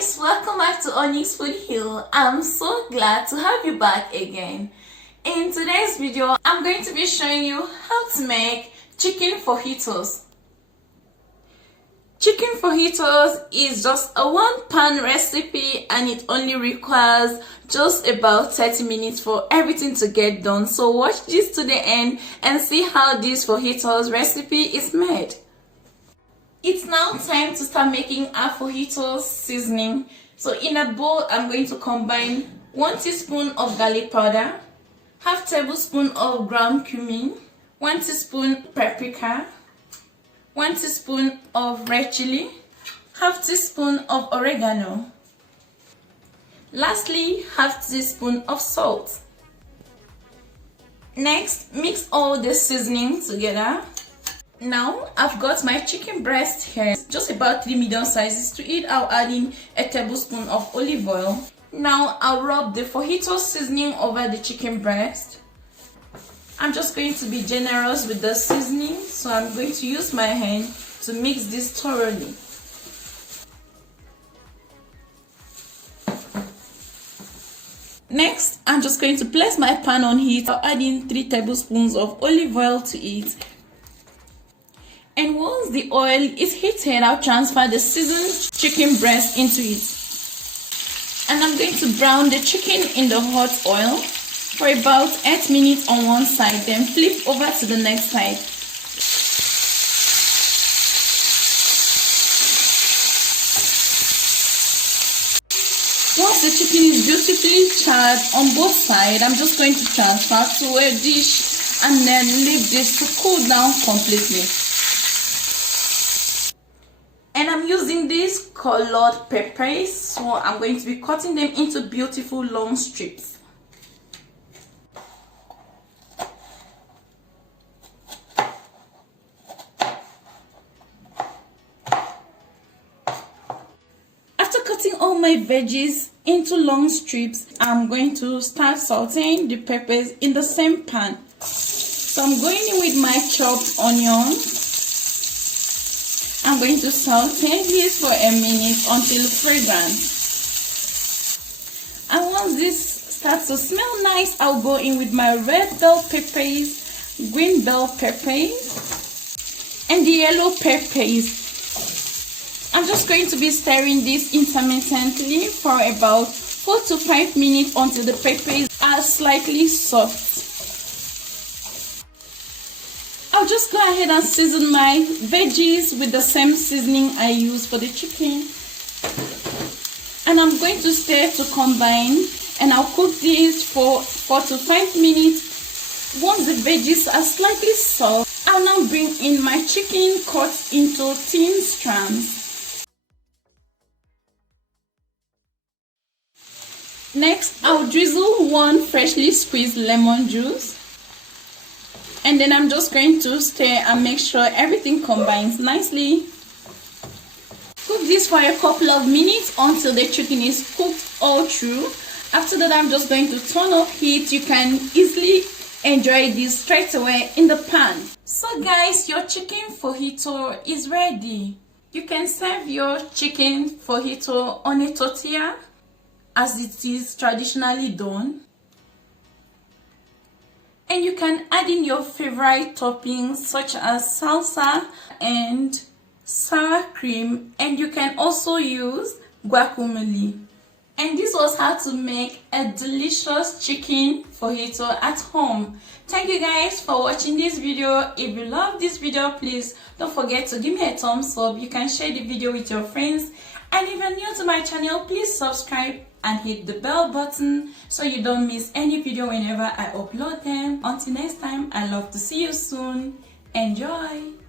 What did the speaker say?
guys, welcome back to Onyx Food Hill. I'm so glad to have you back again. In today's video, I'm going to be showing you how to make chicken fajitas. Chicken fajitas is just a one-pan recipe and it only requires just about 30 minutes for everything to get done. So watch this to the end and see how this fajitas recipe is made. It's now time to start making our fajitas seasoning. So in a bowl, I'm going to combine 1 teaspoon of garlic powder, half tablespoon of ground cumin, 1 teaspoon paprika, 1 teaspoon of red chili, half teaspoon of oregano. Lastly, half teaspoon of salt. Next, mix all the seasoning together. Now, I've got my chicken breast here, just about 3 medium sizes. To it, I'll add in a tablespoon of olive oil. Now, I'll rub the fajita seasoning over the chicken breast. I'm just going to be generous with the seasoning, so I'm going to use my hand to mix this thoroughly. Next, I'm just going to place my pan on heat. I'll add in 3 tablespoons of olive oil to it. And once the oil is heated, I'll transfer the seasoned chicken breast into it. And I'm going to brown the chicken in the hot oil for about 8 minutes on one side, then flip over to the next side. Once the chicken is beautifully charred on both sides, I'm just going to transfer to a dish and then leave this to cool down completely. And I'm using these colored peppers, so I'm going to be cutting them into beautiful long strips. After cutting all my veggies into long strips, I'm going to start sauteing the peppers in the same pan. So I'm going in with my chopped onions. I'm going to saute this for a minute until fragrant. And once this starts to smell nice, I'll go in with my red bell peppers, green bell peppers, and the yellow peppers. I'm just going to be stirring this intermittently for about 4 to 5 minutes until the peppers are slightly soft. I'll just go ahead and season my veggies with the same seasoning I use for the chicken. And I'm going to stir to combine, and I'll cook this for 4 to 5 minutes. Once the veggies are slightly soft, I'll now bring in my chicken cut into thin strands. Next, I'll drizzle 1 freshly squeezed lemon juice. And then I'm just going to stir and make sure everything combines nicely. Cook this for a couple of minutes until the chicken is cooked all through. After that, I'm just going to turn up heat. You can easily enjoy this straight away in the pan. So guys, your chicken fajita is ready. You can serve your chicken fajita on a tortilla as it is traditionally done. And you can add in your favorite toppings such as salsa and sour cream, and you can also use guacamole. And this was how to make a delicious chicken fajita at home. Thank you guys for watching this video. If you love this video, please don't forget to give me a thumbs up. You can share the video with your friends. And if you're new to my channel, please subscribe and hit the bell button so you don't miss any video whenever I upload them. Until next time, I love to see you soon. Enjoy!